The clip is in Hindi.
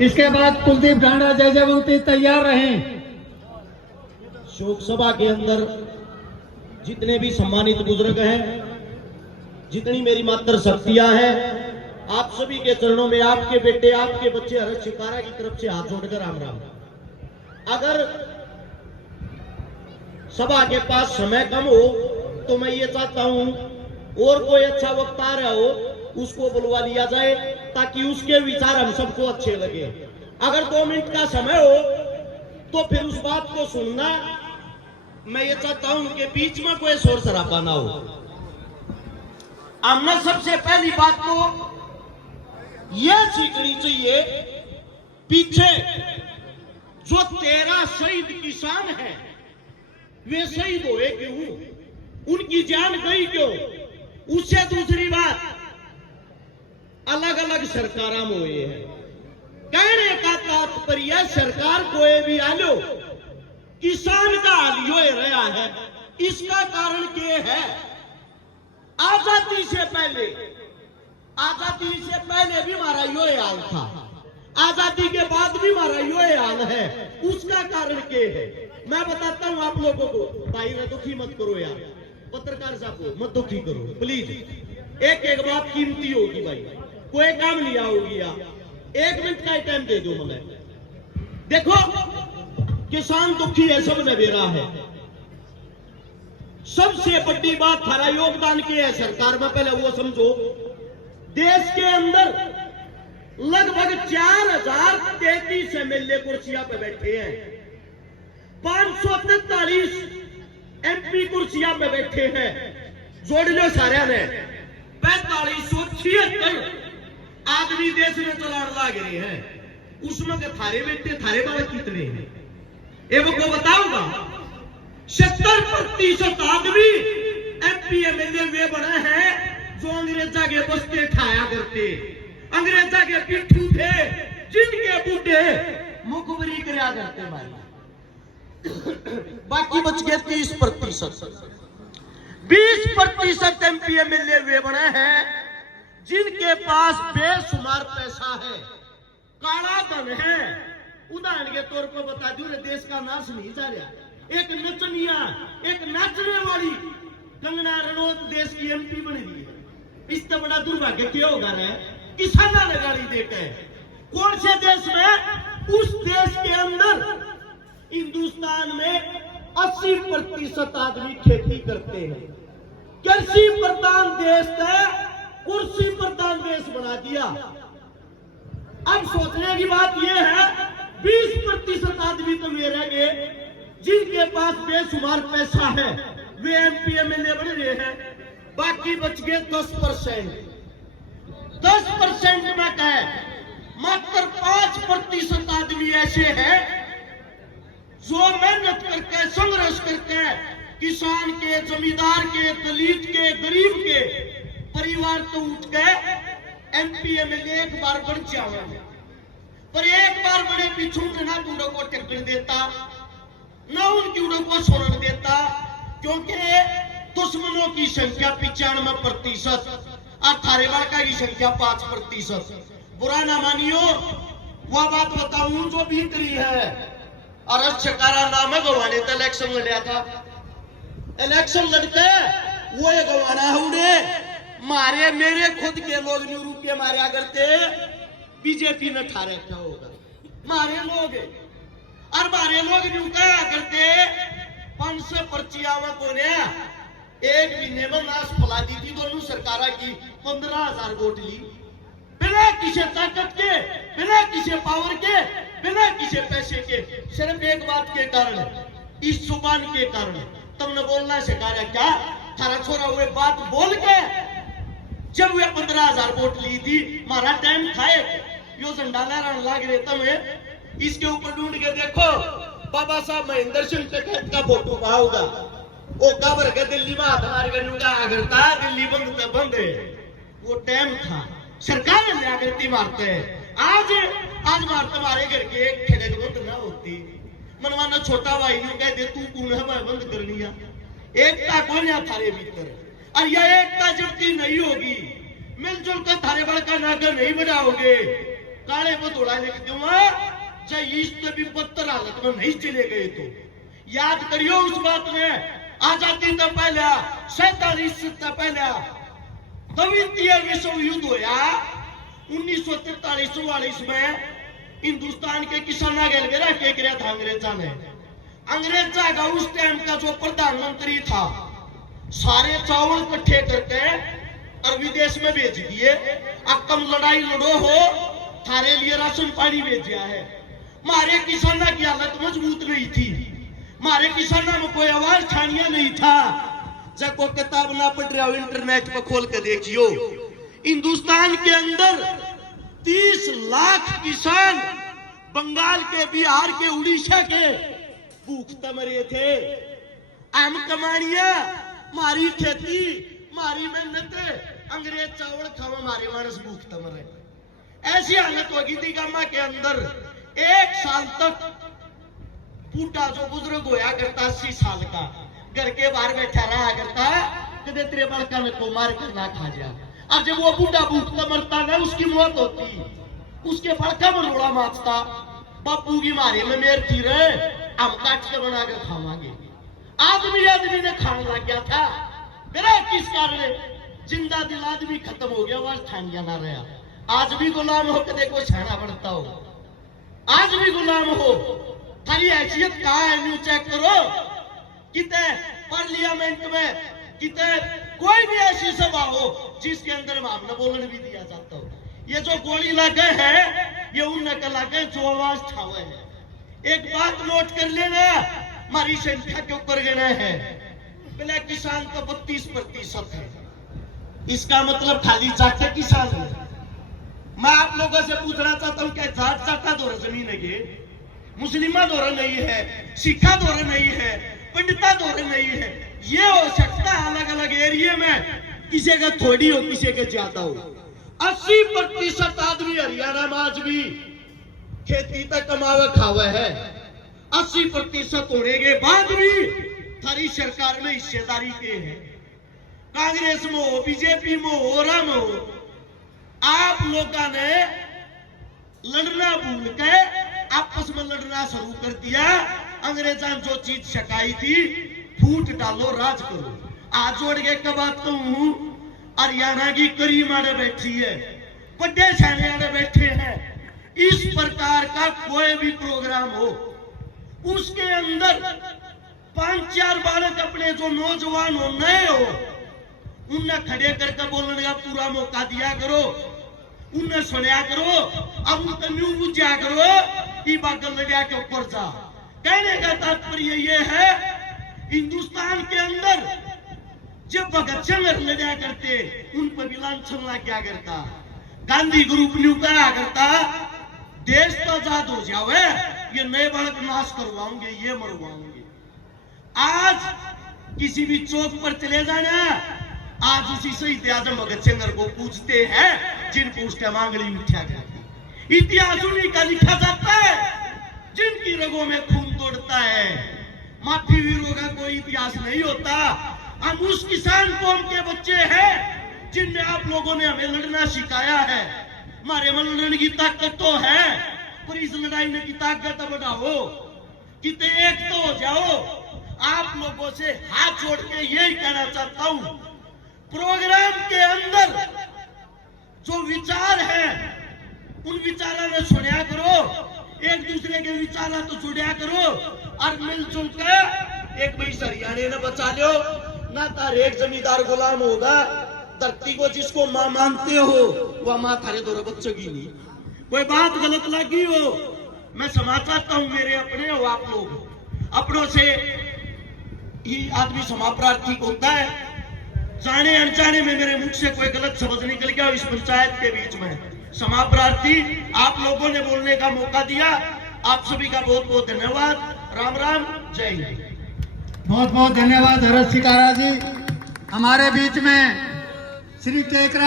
इसके बाद कुलदीप ढांडा जय जयवंती तैयार रहें। शोक सभा के अंदर जितने भी सम्मानित बुजुर्ग हैं, जितनी मेरी मात्र शक्तियां हैं, आप सभी के चरणों में आपके बेटे, आपके बच्चे हर्ष शिकारा की तरफ से हाथ जोड़कर राम राम। अगर सभा के पास समय कम हो तो मैं ये चाहता हूं और कोई अच्छा वक्ता आ रहा हो उसको बुलवा लिया जाए ताकि उसके विचार हम सबको अच्छे लगे। अगर 2 मिनट का समय हो तो फिर उस बात को सुनना। मैं ये चाहता हूं कि बीच में कोई शोर शराबा ना हो। हमने सबसे पहली बात तो यह सीखनी चाहिए, पीछे जो 13 शहीद किसान हैं वे शहीद हुए क्यों, उनकी जान गई क्यों। उससे दूसरी बात, अलग अलग सरकारां में हुए हैं। कहने का तात्पर्य सरकार कोई भी आ लो, किसान का हाल यो रहा है। इसका कारण क्या है? आजादी से पहले भी हमारा यो हाल था, आजादी के बाद भी हमारा यो हाल है। उसका कारण क्या है मैं बताता हूं आप लोगों को। भाई मैं दुखी मत करो यार, पत्रकार साहब को मत दुखी करो प्लीज। एक एक बात कीमती होगी भाई, कोई काम नहीं होगी यार। 1 मिनट का टाइम दे दो मुझे। देखो किसान दुखी है, सब नवेरा है। सबसे बड़ी बात थारा योगदान की है सरकार में, पहले वो समझो। देश के अंदर लगभग 4033 एमएलए कुर्सियां पे बैठे हैं, 543 एमपी कुर्सियां पे बैठे हैं। जोड़ लो सारे ने 4576 आदमी देश में चलाने लाग रहे हैं। उसमें के थारे बेटे थारे बाबा कितने हैं ये वो बताऊंगा। 70% आदमी एमपी एमएलए वे बने हैं जो अंग्रेजा के बस्ते खाया करते, अंग्रेजा के पिट्ठू थे, जिनके बूढ़े मुखबरी कराया करते भाई। बाकी बच गए 30%। 20% एमपी एमएलए वे बने हैं जिनके पास बेशुमार पैसा है, काला धन है। उदाहरण के तौर पर बता दूं, देश का नाश नहीं जा रहा। एक नचनिया, एक नाचने वाली कंगना रनौत देश की एमपी बन रही है। इससे बड़ा दुर्भाग्य क्या होगा रे? किसाना ने गाड़ी देते हैं। कौन से देश में? उस देश के अंदर हिंदुस्तान में 80% आदमी खेती करते हैं। कृषि प्रधान देश है, कुर्सी प्रधान देश बना दिया। अब सोचने की बात यह है 20% आदमी तो वे रह गए जिनके पास बेशुमार पैसा है, वे एमपी एमएलए बन रहे हैं। बाकी बच गए 10%। 10% में क्या है? मात्र 5% आदमी ऐसे हैं जो मेहनत करके, संघर्ष करके, किसान के, जमींदार के, दलित के, गरीब के परिवार तो उठ के एमपी एमएलए एक बार बन जावे, पर एक बार बड़े पीछू ना दूरों को टिकट देता, ना उनकी उड़ों को छोड़ देता, क्योंकि दुश्मनों की संख्या 95% और थारेवाड़का की संख्या 5%। बुरा ना मानियो, वह बात बताऊं जो भीतरी है। और शिकारा नाम है, गवाने तो इलेक्शन लड़ा था। इलेक्शन लड़ते वो ये गवाना है उन्हें मारे, मेरे खुद के लोग न्यू रुपये मारा करते, बीजेपी ने ठा रखा होगा। मारे लोग और मारे लोग न्यू क्या करते, 500 पर्ची आवा को ने 1 महीने में नाश फैला दी थी। दोनों सरकारों की 15,000 वोट ली, बिना किसी ताकत के, बिना किसी पावर के, बिना किसी पैसे के, सिर्फ एक बात के कारण, इस जुबान के कारण। तुमने बोलना सिखाया क्या? थारा छोरा हुए बात बोल के जब वे 15,000 वोट ली थी, हमारा टाइम खाए यो झंडा लहराने लग रहे तुम्हें। इसके ऊपर ढूंढ के देखो बाबा साहब महेंद्र सिंह टिकैत का फोटो होगा। वो कबर के दिल्ली में हाथ मार कर करता, दिल्ली बंद पे बंद है। वो टाइम था, सरकार ने आकृति मारते हैं। आज मारते हमारे घर के एक ठेले बंद ना होती, मनवाना छोटा भाई ने कह दे तू कौन है मैं बंद कर लिया। एकता कौन है थारे भीतर? और यह एकता जब की नहीं होगी, मिलजुल कर थारे बड़का नागर नहीं बनाओगे काले बदोड़ा लिख दूंगा, चाहे इससे भी बदतर हालत में नहीं चले गए तो याद करियो उस बात में। आजादी तो पहले 47 से पहले द्वितीय विश्व युद्ध होया 1943-44 में हिंदुस्तान के किसाना गेल गया क्या किया था अंग्रेजा ने। अंग्रेजा का उस टाइम का जो प्रधानमंत्री था सारे चावल इकट्ठे करके और विदेश में भेज दिए। अब तुम लड़ाई लड़ो हो, थारे लिए राशन पानी भेजा है। मारे किसाना की हालत मजबूत नहीं थी, मारे किसाना में कोई आवाज ठानिया नहीं था। जब को किताब ना पढ़ रहा हो इंटरनेट पर खोल के देखियो, हिंदुस्तान के अंदर 30 लाख किसान बंगाल के, बिहार के, उड़ीसा के भूखते मरे थे। हम कमानिया, मारी खेती, मारी मेहनत, अंग्रेज चावल खावा, मारे मानस भूखते मरे। ऐसी हालत होगी थी गामा के अंदर। 1 साल तक बूढ़ा जो बुजुर्ग होया करता 80 साल का घर के बाहर बैठा रहा करता, कदे तेरे बड़का में को मार कर ना खा जा। और जब वो बूढ़ा भूखता मरता ना, उसकी मौत होती, उसके बड़का में रोड़ा माचता, बापू की मारे में मेर थी रहे, हम काट के बना के खावांगे। आदमी ने खाने लग गया था। मेरा किस कारण जिंदा दिल आदमी खत्म हो गया, वहां ठानिया ना रहा। आज भी गुलाम हो के देखो छाना पड़ता हो, आज भी गुलाम हो। थारी हैसियत कहाँ है न्यू चेक करो। कितने पार्लियामेंट में कितने कोई भी ऐसी सभा हो जिसके अंदर हमने बोलने भी दिया जाता हो। ये जो गोली लगे है ये उन नकल लगे जो आवाज ठावे है। एक बात नोट कर लेना, हमारी संख्या के ऊपर गिना है पहले किसान तो 32% है। इसका मतलब खाली जाट किसान है। मैं आप लोगों से पूछना चाहता हूं क्या जाट जाटा दौर जमीन है, मुस्लिमा दौर नहीं है, सिखा दौर नहीं है, पंडिता दौर नहीं है। ये हो सकता है अलग अलग एरिया में किसी का थोड़ी हो किसी का ज्यादा हो। 80% आदमी हरियाणा में आज भी खेती तक कमावे खावे है। 80% होने के बाद भी थारी सरकार में हिस्सेदारी के है। कांग्रेस में हो, बीजेपी में हो, राम हो, आप लोगों ने लड़ना भूल के आपस में लड़ना शुरू कर दिया। अंग्रेजा ने जो चीज छकाई थी, फूट डालो राज करो। आज जोड़ के एक बात कहूं, हरियाणा की करीम आने बैठी है, बड़े छाने आने बैठे हैं। इस प्रकार का कोई भी प्रोग्राम हो उसके अंदर 5-4 बालक अपने जो नौजवान हो, नए हो, उन्हें खड़े करके बोलने का पूरा मौका दिया करो, उन्हें सुनिया करो। अब उनका न्यू बुझा करो, ई बागल लड़िया के ऊपर जा। कहने का तात्पर्य ये है, हिंदुस्तान के अंदर जब भगत सिंह लड़ा करते उन पर भी लांछन लग गया करता। गांधी ग्रुप न्यू कहा करता देश तो आजाद हो जावे, ये नए बालक नाश करवाओगे, ये मरवाओगे। आज किसी भी चौक पर चले जाना, आज उसी शहीद आजम भगत सिंह को पूछते हैं जिनको उसके मांगली उठा गया। इतिहास उन्हीं का लिखा जाता है जिनकी रगों में खून तोड़ता है। माफी वीरों का कोई इतिहास नहीं होता। हम उस किसान कौम के बच्चे हैं जिनमें आप लोगों ने हमें लड़ना सिखाया है। हमारे में लड़ने की ताकत तो है, पर इस लड़ाई में की ताकत बढ़ाओ, कितने एक तो हो जाओ। आप लोगों से हाथ जोड़ के यही कहना चाहता हूं, प्रोग्राम के अंदर जो विचार है उन विचारों में सुनिया करो, एक दूसरे के विचार तो जुड़िया करो और मिलजुल कर एक भाई हरियाणा ने बचा लो ना। तारे एक जमींदार गुलाम होगा। धरती को जिसको मां मानते हो वह मां थारे दो बच्चों की नहीं। कोई बात गलत लगी हो, मैं क्षमा चाहता हूं। मेरे अपने हो, आप लोग अपनों से ही आदमी क्षमा प्रार्थी होता है। जाने अनजाने में मेरे मुख से कोई गलत शब्द निकल गया इस पंचायत के बीच में, क्षमा प्रार्थी। आप लोगों ने बोलने का मौका दिया, आप सभी का बहुत बहुत धन्यवाद। राम राम, जय हिंद। बहुत बहुत धन्यवाद हरत सिकारा जी। हमारे बीच में श्री टेकरा